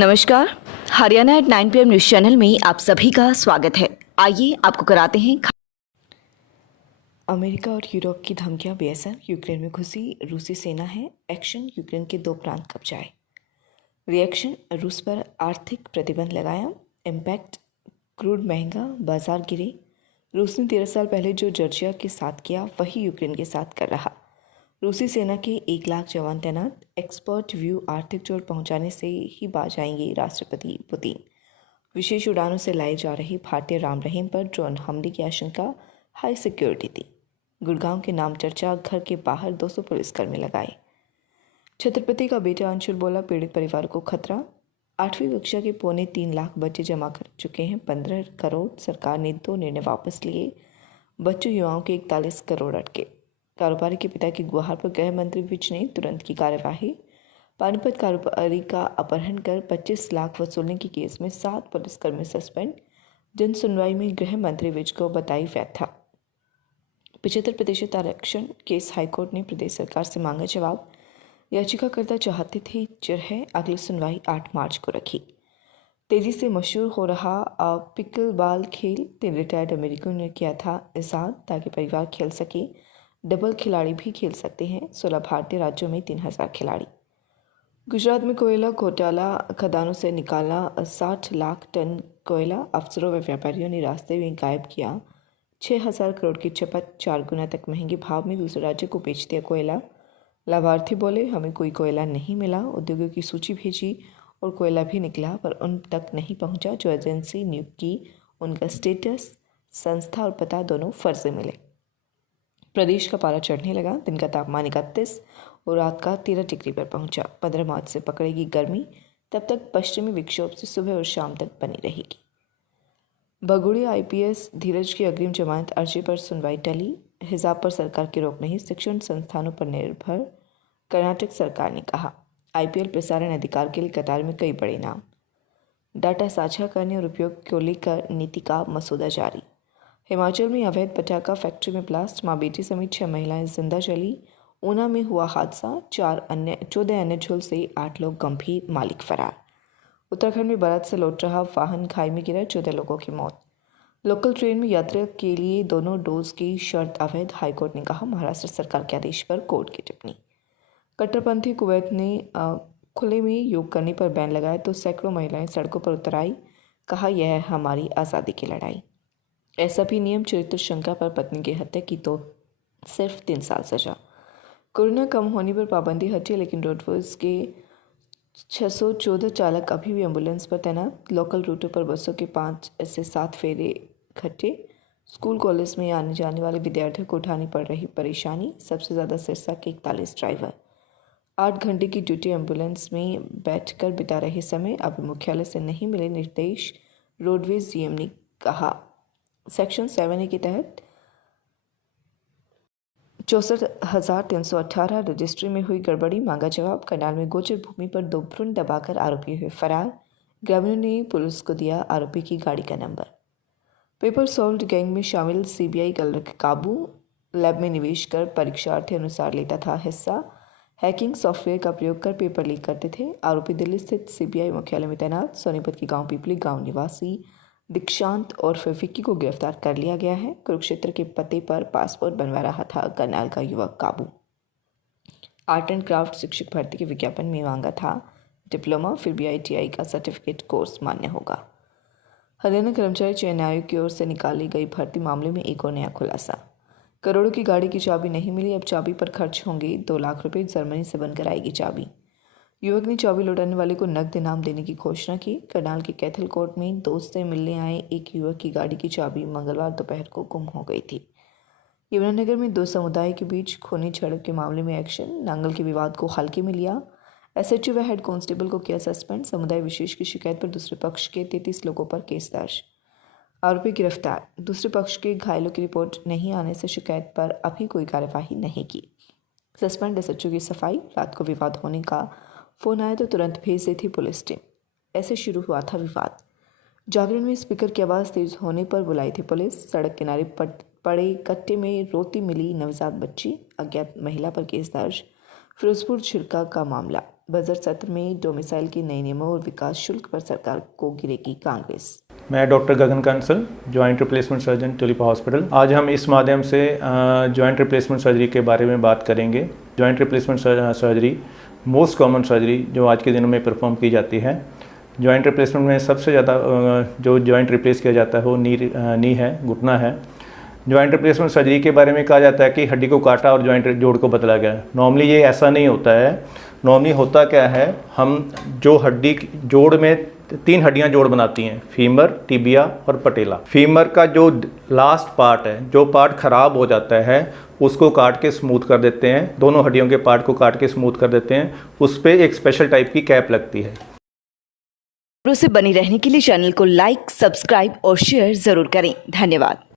नमस्कार। Haryana at 9 PM news channel में आप सभी का स्वागत है। आइए आपको कराते हैं अमेरिका और यूरोप की धमकियां बेअसर, यूक्रेन में घुसी रूसी सेना है, एक्शन, यूक्रेन के 2 प्रांत कब्जाए। रिएक्शन, रूस पर आर्थिक प्रतिबंध लगाया, इम्पैक्ट, क्रूड महंगा, बाजार गिरे। रूस ने 13 साल पहले जो जॉर्जिया के साथ किया वही यूक्रेन के साथ कर रहा। रूसी सेना के 1 लाख जवान तैनात, एक्सपर्ट व्यू आर्थिक चोट पहुंचाने से ही बाज आएंगे राष्ट्रपति पुतिन। विशेष उड़ानों से लाई जा रही भारतीय राम रहीम पर ड्रोन हमले की आशंका, हाई सिक्योरिटी थी। गुड़गांव के नाम चर्चा, घर के बाहर 200 पुलिसकर्मी लगाए। छत्रपति का बेटा अंशुल बोला, पीड़ित परिवार को खतरा। 8वीं कक्षा के 3.25 लाख बच्चे जमा कर चुके हैं 15 करोड़। सरकार ने 2 निर्णय वापस लिए। बच्चों युवाओं के 41 करोड़ अटके। कारोबारी के पिता की गुहार पर गृह मंत्री विज ने तुरंत की कार्यवाही। पानीपत कारोबारी का अपहरण कर 25 लाख वसूलने के केस में 7 पुलिसकर्मी सस्पेंड। जन सुनवाई में गृह मंत्री विज को बताई व्यथा। 75% आरक्षण केस हाईकोर्ट ने प्रदेश सरकार से मांगा जवाब। याचिकाकर्ता चाहते थे है, अगली सुनवाई 8 मार्च को रखी। तेजी से मशहूर हो रहा पिकल बॉल खेल 3 रिटायर्ड अमेरिकियों ने किया था इजाद, ताकि परिवार खेल सके। डबल खिलाड़ी भी खेल सकते हैं। 16 भारतीय राज्यों में 3000 खिलाड़ी। गुजरात में कोयला घोटाला, खदानों से निकाला 60 लाख टन कोयला। अफसरों व व्यापारियों ने रास्ते में गायब किया 6000 करोड़ की चपत। 4 गुना तक महंगे भाव में दूसरे राज्य को बेच दिया कोयला। लाभार्थी बोले, हमें कोई कोयला नहीं मिला। उद्योगों की सूची भेजी और कोयला भी निकला, पर उन तक नहीं पहुंचा जो एजेंसी नियुक्त की। उनका स्टेटस, संस्था और पता दोनों फर्जी मिले। प्रदेश का पारा चढ़ने लगा। दिन का तापमान 31 और रात का 13 डिग्री पर पहुंचा। 15 मार्च से पकड़ेगी गर्मी। तब तक पश्चिमी विक्षोभ से सुबह और शाम तक बनी रहेगी। भगोड़िया IPS धीरज की अग्रिम जमानत अर्जी पर सुनवाई टली। हिजाब पर सरकार की रोक नहीं, शिक्षण संस्थानों पर निर्भर, कर्नाटक सरकार ने कहा। IPL प्रसारण अधिकार के लिए कतार में कई बड़े नाम। डाटा साझा करने और उपयोग को लेकर नीति का मसौदा जारी। हिमाचल में अवैध पटाखा फैक्ट्री में ब्लास्ट, मां बेटी समेत 6 महिलाएं जिंदा जली। ऊना में हुआ हादसा, 14 अन्य झुलसे 8 लोग गंभीर, मालिक फरार। उत्तराखंड में बारात से लौट रहा वाहन खाई में गिरा, 14 लोगों की मौत। लोकल ट्रेन में यात्रा के लिए दोनों डोज की शर्त अवैध, हाईकोर्ट ने कहा। महाराष्ट्र सरकार के आदेश पर कोर्ट की टिप्पणी। कट्टरपंथी कुवैत ने खुले में योग करने पर बैन लगाया तो सैकड़ों महिलाएं सड़कों पर उतर आई। कहा, यह है हमारी आज़ादी की लड़ाई। ऐसा भी नियम चरित्र शंका पर पत्नी की हत्या की तो सिर्फ 3 साल सजा। कोरोना कम होने पर पाबंदी हटी, लेकिन रोडवेज के 614 चालक अभी भी एम्बुलेंस पर तैनात। लोकल रूटों पर बसों के 5 से 7 फेरे इकट्ठे। स्कूल कॉलेज में आने जाने वाले विद्यार्थियों को उठानी पड़ रही परेशानी। सबसे ज़्यादा सिरसा के 41 ड्राइवर। 8 घंटे की ड्यूटी एम्बुलेंस में बैठकर बिता रहे समय। अब मुख्यालय से नहीं मिले निर्देश, रोडवेज GM ने कहा। सेक्शन 7A के तहत 64,318 रजिस्ट्री में हुई गड़बड़ी, मांगा जवाब। करनाल में गोचर भूमि पर 2 भ्रूण दबाकर आरोपी हुए फरार। ग्रामीणों ने पुलिस को दिया आरोपी की गाड़ी का नंबर। पेपर सॉल्व्ड गैंग में शामिल CBI कल रखे काबू। लैब में निवेश कर परीक्षार्थी अनुसार लेता था हिस्सा। हैकिंग सॉफ्टवेयर का प्रयोग कर पेपर लीक करते थे। आरोपी दिल्ली स्थित CBI मुख्यालय में तैनात। सोनीपत के गांव पिपली गांव निवासी दीक्षांत और विक्की को गिरफ्तार कर लिया गया है। कुरुक्षेत्र के पते पर पासपोर्ट बनवा रहा था करनाल का युवक काबू। आर्ट एंड क्राफ्ट शिक्षक भर्ती के विज्ञापन में मांगा था डिप्लोमा, फिर भी ITI का सर्टिफिकेट कोर्स मान्य होगा। हरियाणा कर्मचारी चयन आयोग की ओर से निकाली गई भर्ती मामले में एक और नया खुलासा। करोड़ों की गाड़ी की चाबी नहीं मिली। अब चाबी पर खर्च होंगे 2 लाख रुपए। जर्मनी से बनकर आएगी चाबी। युवक ने चाबी लौटाने वाले को नकद इनाम देने की घोषणा की। करनाल के कैथल कोर्ट में दोस्त से मिलने आए एक युवक की गाड़ी की चाबी मंगलवार दोपहर को गुम हो गई थी। यमुनानगर में 2 समुदाय के बीच खूनी झड़प के मामले में एक्शन। नांगल के विवाद को हल्के में लिया। SHO व हेड कांस्टेबल को किया सस्पेंड। समुदाय विशेष की शिकायत पर दूसरे पक्ष के 33 लोगों पर केस दर्ज। आरोपी गिरफ्तार। दूसरे पक्ष के घायलों की रिपोर्ट नहीं आने से शिकायत पर अभी कोई कार्यवाही नहीं की। सस्पेंड SHO की सफाई। रात को विवाद होने का फोन आया तो तुरंत भेज दी थी पुलिस टीम। ऐसे शुरू हुआ था विवाद। जागरण में स्पीकर की आवाज़ तेज होने पर बुलाई थी पुलिस। सड़क किनारे पड़े कट्टे में रोती मिली नवजात बच्ची। अज्ञात महिला पर केस दर्ज। फिरोजपुर छिड़का का मामला। बजट सत्र में डोमिसाइल के नए नियमों और विकास शुल्क पर सरकार को गिरेगी कांग्रेस। मैं doctor Gagan Kansal, joint replacement surgeon, Tulipa hospital. आज हम इस माध्यम से जॉइंट रिप्लेसमेंट सर्जरी के बारे में बात करेंगे। Joint replacement surgery most common surgery जो आज के दिनों में परफॉर्म की जाती है। जॉइंट रिप्लेसमेंट में सबसे ज़्यादा जो जॉइंट रिप्लेस किया जाता है वो नी है, घुटना है। जॉइंट रिप्लेसमेंट सर्जरी के बारे में कहा जाता है कि हड्डी को काटा और जॉइंट जोड़ को बदला गया। नॉर्मली ये ऐसा नहीं होता है। नॉर्मली होता क्या है, हम जो हड्डी जोड़ में 3 हड्डियां जोड़ बनाती हैं, फीमर, टिबिया और पटेला। फीमर का जो लास्ट पार्ट है, जो पार्ट ख़राब हो जाता है, उसको काट के स्मूथ कर देते हैं। दोनों हड्डियों के पार्ट को काट के स्मूथ कर देते हैं। उस पर एक स्पेशल टाइप की कैप लगती है। खबरों से बनी रहने के लिए चैनल को लाइक, सब्सक्राइब और शेयर जरूर करें। धन्यवाद।